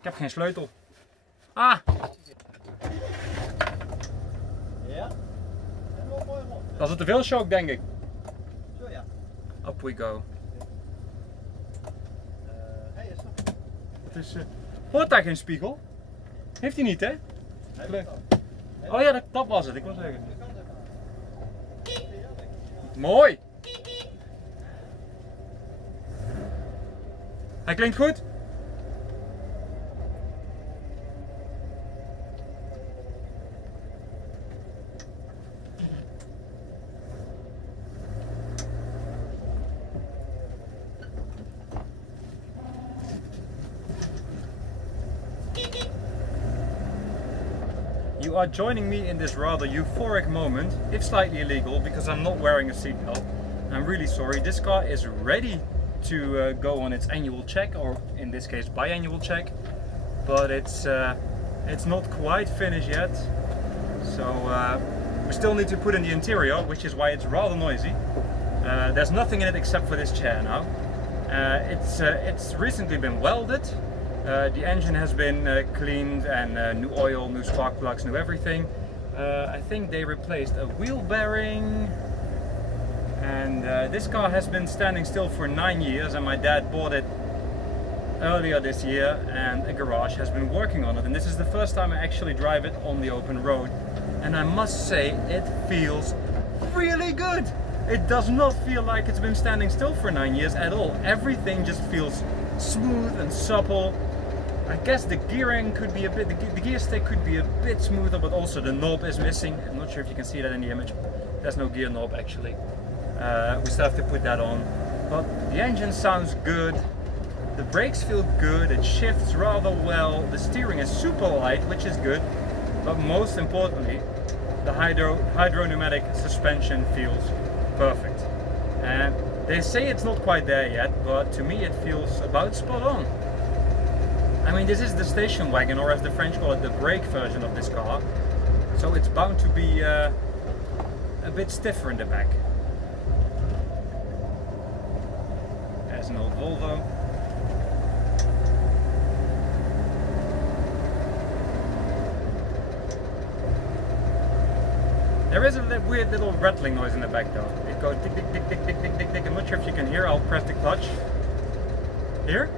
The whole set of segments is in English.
Ik heb geen sleutel. Ah! Ja? Dat is te veel shock, denk ik. Zo ja. Up we go. Hij is nog. Het is, hoort daar geen spiegel? Heeft hij niet, hè? Hij Oh ja, dat was het, ik wil zeggen. Mooi! Hij klinkt goed. You are joining me in this rather euphoric moment, if slightly illegal, because I'm not wearing a seatbelt. I'm really sorry. This car is ready to go on its annual check, or in this case biannual check, but it's not quite finished yet. So we still need to put in the interior, which is why it's rather noisy. There's nothing in it except for this chair now. It's recently been welded. The engine has been cleaned and new oil, new spark plugs, new everything. I think they replaced a wheel bearing. And this car has been standing still for 9 years, and my dad bought it earlier this year, and a garage has been working on it. And this is the first time I actually drive it on the open road. And I must say, it feels really good. It does not feel like it's been standing still for 9 years at all. Everything just feels smooth and supple. I guess the gearing could be a bit, the gear stick could be a bit smoother, but also the knob is missing. I'm not sure if you can see that in the image. There's no gear knob actually. We still have to put that on. But the engine sounds good. The brakes feel good. It shifts rather well. The steering is super light, which is good. But most importantly, the hydro pneumatic suspension feels perfect. And they say it's not quite there yet, but to me it feels about spot on. I mean, this is the station wagon, or as the French call it, the brake version of this car. So it's bound to be a bit stiffer in the back. There's an old Volvo. There is a weird little rattling noise in the back though. It goes tick, tick, tick, tick, tick, tick, tick, tick. I'm not sure if you can hear. I'll press the clutch. Here?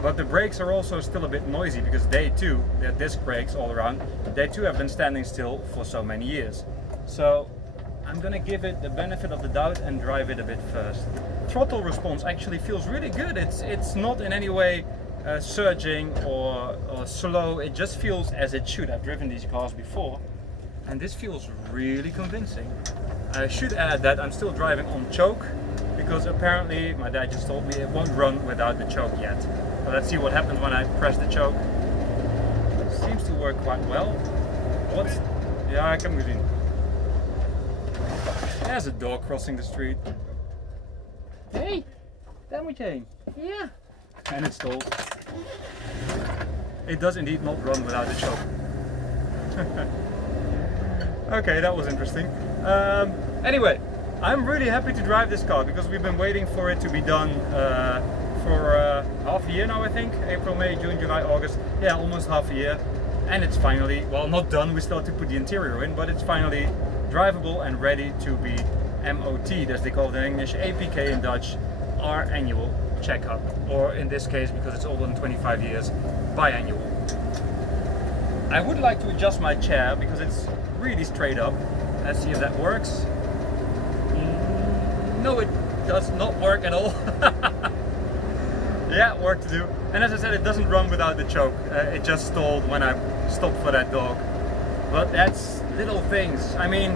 But the brakes are also still a bit noisy because they too, they're disc brakes all around, they too have been standing still for so many years. So I'm gonna give it the benefit of the doubt and drive it a bit first. Throttle response actually feels really good. It's not in any way surging or slow. It just feels as it should. I've driven these cars before and this feels really convincing. I should add that I'm still driving on choke because apparently my dad just told me it won't run without the choke yet. So let's see what happens when I press the choke. It seems to work quite well. What? Ja, ik heb hem gezien. There's a dog crossing the street. Hey, daar moet je heen. Yeah. And it's stalled. It does indeed not run without the choke. Okay, that was interesting. Anyway, I'm really happy to drive this car because we've been waiting for it to be done for half a year now, I think. April, May, June, July, August. Yeah, almost half a year. And it's finally, well, not done, we still have to put the interior in, but it's finally drivable and ready to be MOT, as they call it in English, APK in Dutch, our annual checkup. Or in this case, because it's older than 25 years, biannual. I would like to adjust my chair because it's really straight up. Let's see if that works. No, it does not work at all. Yeah, work to do. And as I said, it doesn't run without the choke. It just stalled when I stopped for that dog. But that's little things. I mean,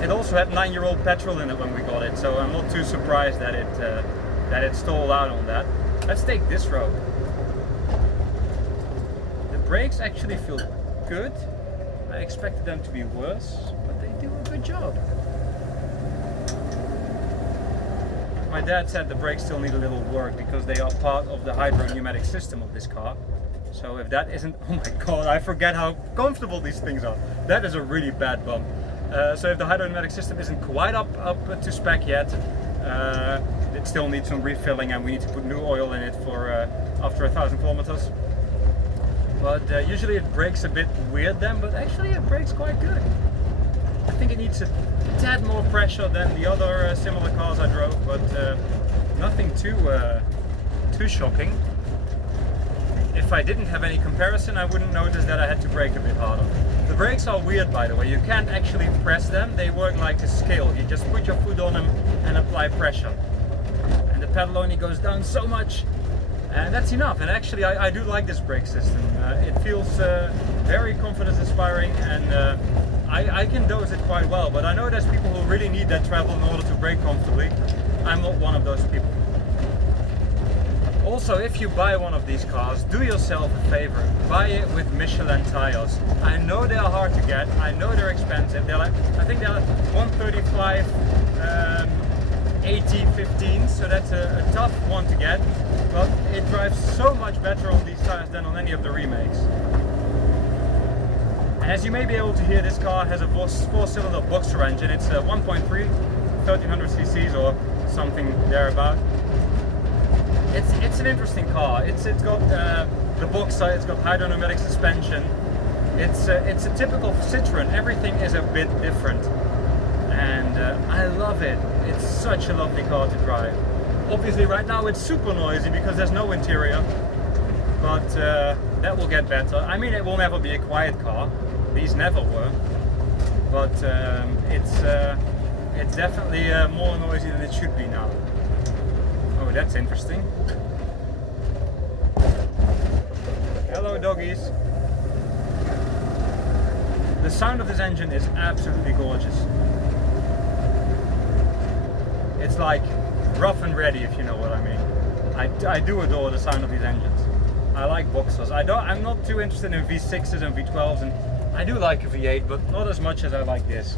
it also had 9-year-old petrol in it when we got it, so I'm not too surprised that it stalled out on that. Let's take this road. The brakes actually feel good. I expected them to be worse, but they do a good job. My dad said the brakes still need a little work because they are part of the hydro pneumatic system of this car. So if that isn't, oh my god, I forget how comfortable these things are. That is a really bad bump. So if the hydro pneumatic system isn't quite up to spec yet, It still needs some refilling, and we need to put new oil in it for after 1,000 kilometers. But usually it brakes a bit weird then, but actually it brakes quite good. I think it needs a tad more pressure than the other similar cars I drove, but nothing too shocking. If I didn't have any comparison, I wouldn't notice that I had to brake a bit harder. The brakes are weird, by the way. You can't actually press them. They work like a scale. You just put your foot on them and apply pressure. And the pedal only goes down so much. And that's enough. And actually, I do like this brake system. It feels very confidence inspiring, and I can dose it quite well. But I know there's people who really need that travel in order to brake comfortably. I'm not one of those people. Also, if you buy one of these cars, do yourself a favor. Buy it with Michelin tires. I know they are hard to get. I know they're expensive. They're like, I think they're 135 80/15, so that's a tough one to get. But it drives so much better on these tires than on any of the remakes. And as you may be able to hear, this car has a 4-cylinder boxer engine. It's a 1.3, 1300 cc's or something thereabout. It's an interesting car. It's got the boxer. It's got hydropneumatic suspension. It's a typical Citroën. Everything is a bit different, and I love it. It's such a lovely car to drive. Obviously, right now it's super noisy because there's no interior, but that will get better. I mean, it will never be a quiet car. These never were, but it's definitely more noisy than it should be now. Oh, that's interesting. Hello, doggies. The sound of this engine is absolutely gorgeous. It's like rough and ready, if you know what I mean. I do adore the sound of these engines. I like boxers. I'm not too interested in V6s and V12s, and I do like a V8, but not as much as I like this.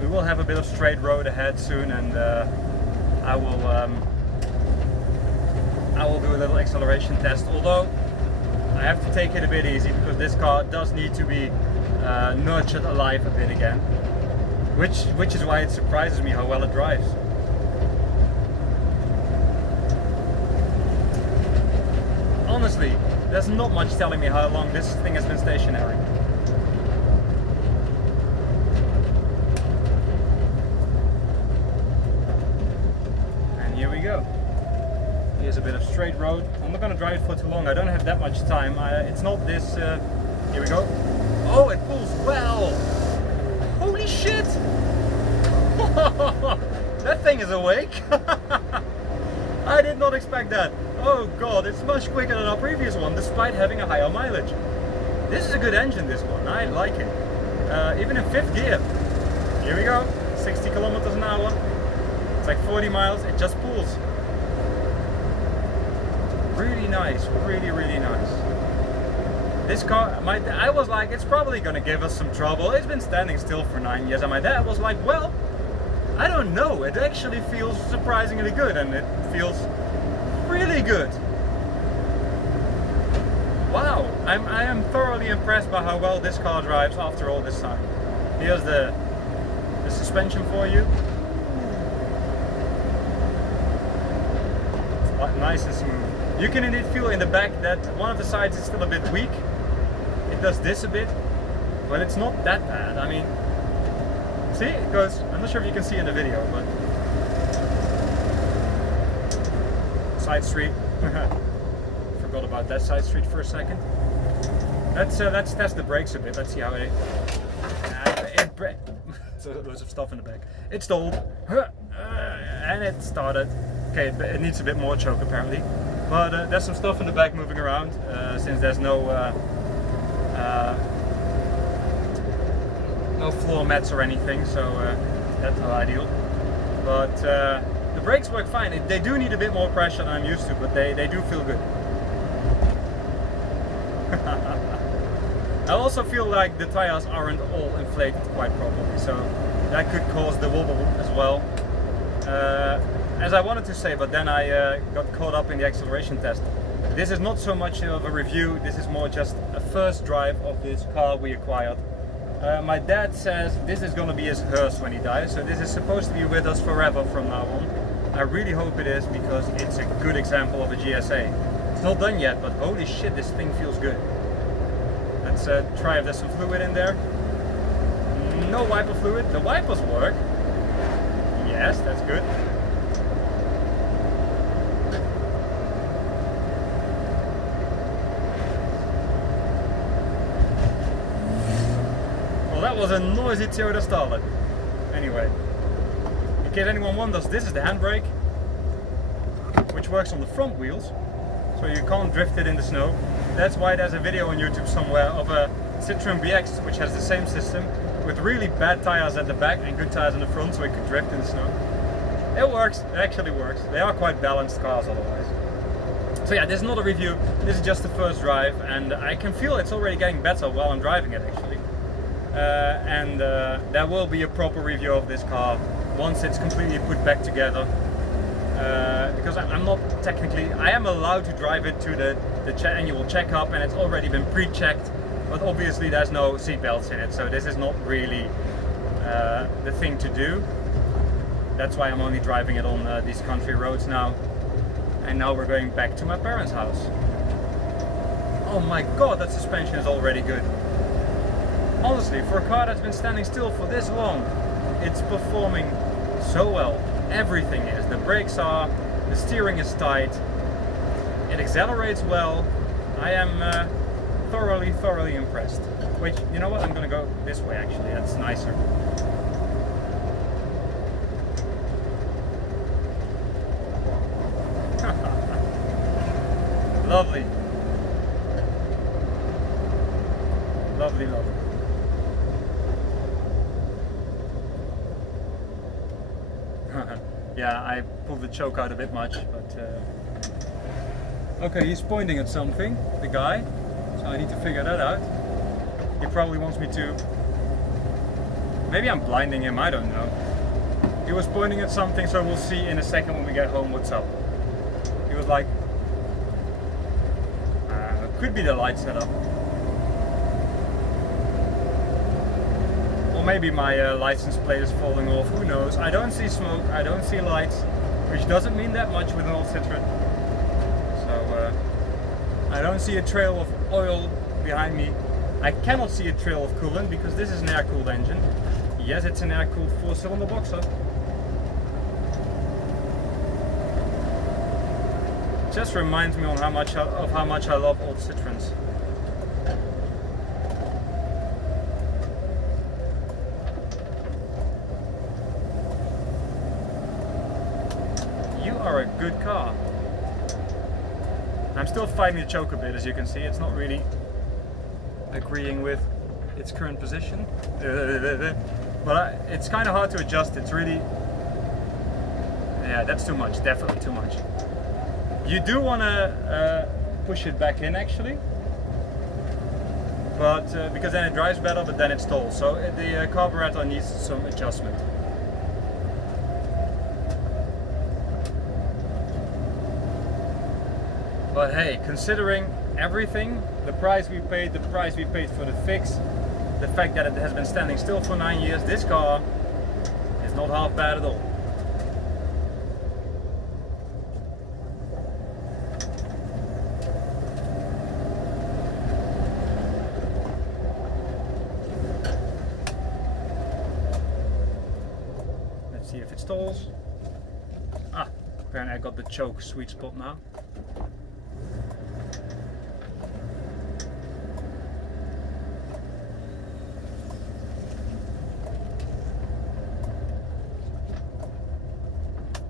We will have a bit of straight road ahead soon, and I will do a little acceleration test, although I have to take it a bit easy because this car does need to be nurtured alive a bit again, which is why it surprises me how well it drives. Honestly, there's not much telling me how long this thing has been stationary. Here we go. Here's a bit of straight road. I'm not going to drive it for too long. I don't have that much time. It's not this. Here we go. Oh, it pulls well. Holy shit! That thing is awake. I did not expect that. Oh god, it's much quicker than our previous one, despite having a higher mileage. This is a good engine, this one. I like it. Even in 5th gear. Here we go. 60 kilometers an hour. It's like 40 miles, it just pulls. Really nice, really nice. This car, I was like, it's probably gonna give us some trouble. It's been standing still for 9 years, and my dad was like, well, I don't know. It actually feels surprisingly good, and it feels really good. Wow, I am thoroughly impressed by how well this car drives after all this time. Here's the suspension for you. Nice and smooth. You can indeed feel in the back that one of the sides is still a bit weak. It does this a bit, but it's not that bad. I mean, see, it goes, I'm not sure if you can see in the video, but side street. Forgot about that side street for a second. Let's test the brakes a bit. Let's see how it so loads of stuff in the back. It stalled, and it started. Okay, it needs a bit more choke apparently, but there's some stuff in the back moving around since there's no floor mats or anything, so that's not ideal. But the brakes work fine. They do need a bit more pressure than I'm used to, but they do feel good. I also feel like the tires aren't all inflated quite properly, so that could cause the wobble as well. As I wanted to say, but then I got caught up in the acceleration test. This is not so much of a review, this is more just a first drive of this car we acquired. My dad says this is gonna be his hearse when he dies, so this is supposed to be with us forever from now on. I really hope it is, because it's a good example of a GSA. It's not done yet, but holy shit, this thing feels good. Let's try if there's some fluid in there. No wiper fluid. The wipers work. Yes, that's good. That was a noisy Toyota Starlet. Anyway, in case anyone wonders, this is the handbrake, which works on the front wheels, so you can't drift it in the snow. That's why there's a video on YouTube somewhere of a Citroën BX, which has the same system, with really bad tires at the back and good tires in the front, so it could drift in the snow. It works, it actually works. They are quite balanced cars otherwise. So yeah, this is not a review, this is just the first drive, and I can feel it's already getting better while I'm driving it actually. There will be a proper review of this car once it's completely put back together, because I'm not technically, I am allowed to drive it to the annual checkup, and it's already been pre-checked, but obviously there's no seat belts in it, so this is not really the thing to do. That's why I'm only driving it on these country roads now. And now we're going back to my parents' house. Oh my god, that suspension is already good. Honestly, for a car that's been standing still for this long, it's performing so well. Everything is. The brakes are, the steering is tight, it accelerates well. I am thoroughly impressed. Which, you know what, I'm gonna go this way actually, that's nicer. Lovely. Lovely, lovely. Yeah, I pulled the choke out a bit much, but okay, he's pointing at something, the guy, so I need to figure that out. He probably wants me to, maybe I'm blinding him, I don't know. He was pointing at something, so we'll see in a second when we get home what's up. He was like, could be the light setup. Or maybe my license plate is falling off, who knows. I don't see smoke, I don't see lights, which doesn't mean that much with an old Citroën. So I don't see a trail of oil behind me. I cannot see a trail of coolant because this is an air-cooled engine. Yes, it's an air-cooled 4-cylinder boxer. Just reminds me of how much I love old Citroëns. You are a good car. I'm still fighting the choke a bit, as you can see. It's not really agreeing with its current position. But it's kind of hard to adjust. It's really... Yeah, that's too much. Definitely too much. You do want to push it back in actually, but because then it drives better, but then it stalls. So the carburetor needs some adjustment. But hey, considering everything, the price we paid for the fix, the fact that it has been standing still for 9 years, this car is not half bad at all. See if it stalls. Ah, apparently I got the choke sweet spot now.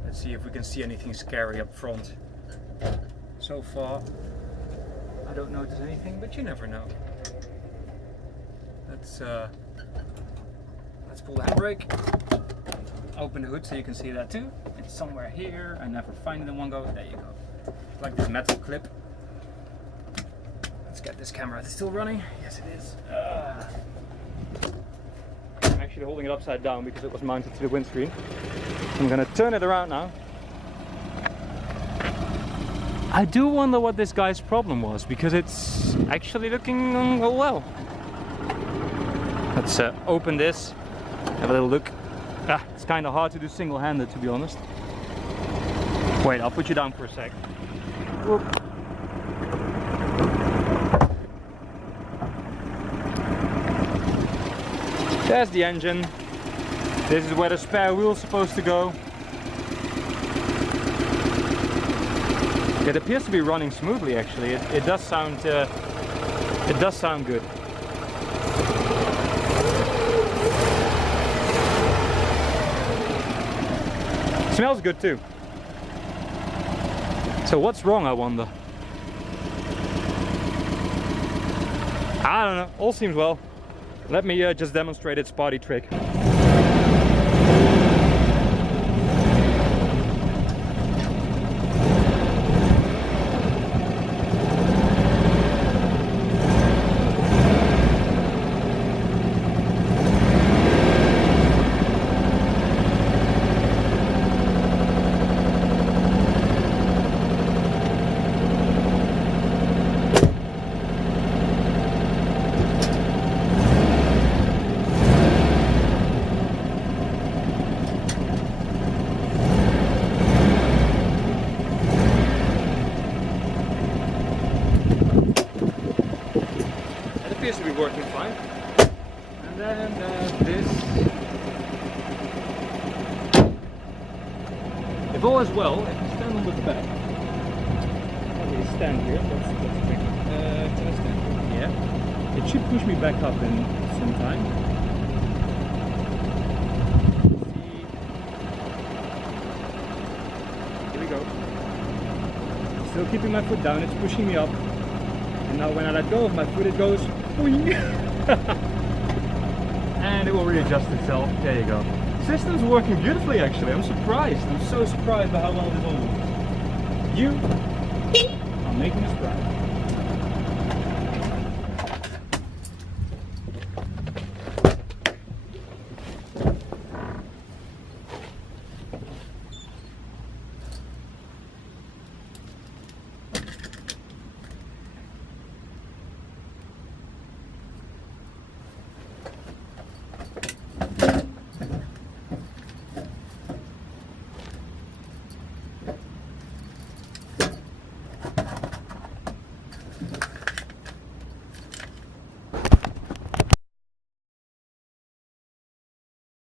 Let's see if we can see anything scary up front. So far, I don't notice anything, but you never know. Let's pull the handbrake. Open the hood so you can see that too. It's somewhere here. I never find it in one go. There you go. Like this metal clip. Let's get this camera. Is it still running? Yes, it is. I'm actually holding it upside down because it was mounted to the windscreen. I'm gonna turn it around now. I do wonder what this guy's problem was, because it's actually looking well. Let's open this, have a little look. It's kind of hard to do single-handed, to be honest. Wait, I'll put you down for a sec. Whoop. There's the engine. This is where the spare wheel's supposed to go. It appears to be running smoothly, actually. It does sound good. Smells good too. So what's wrong, I wonder? I don't know. All seems well. Let me just demonstrate its party trick. Appears to be working fine. And then this. If all is well, if you stand on the back, okay, stand here. Let's check. Can I stand here? Yeah. It should push me back up in some time. Here we go. Still keeping my foot down. It's pushing me up. And now when I let go of my foot, it goes boing. And it will readjust itself. There you go. System's working beautifully, actually. I'm surprised. I'm so surprised by how well this all works. You are making us proud.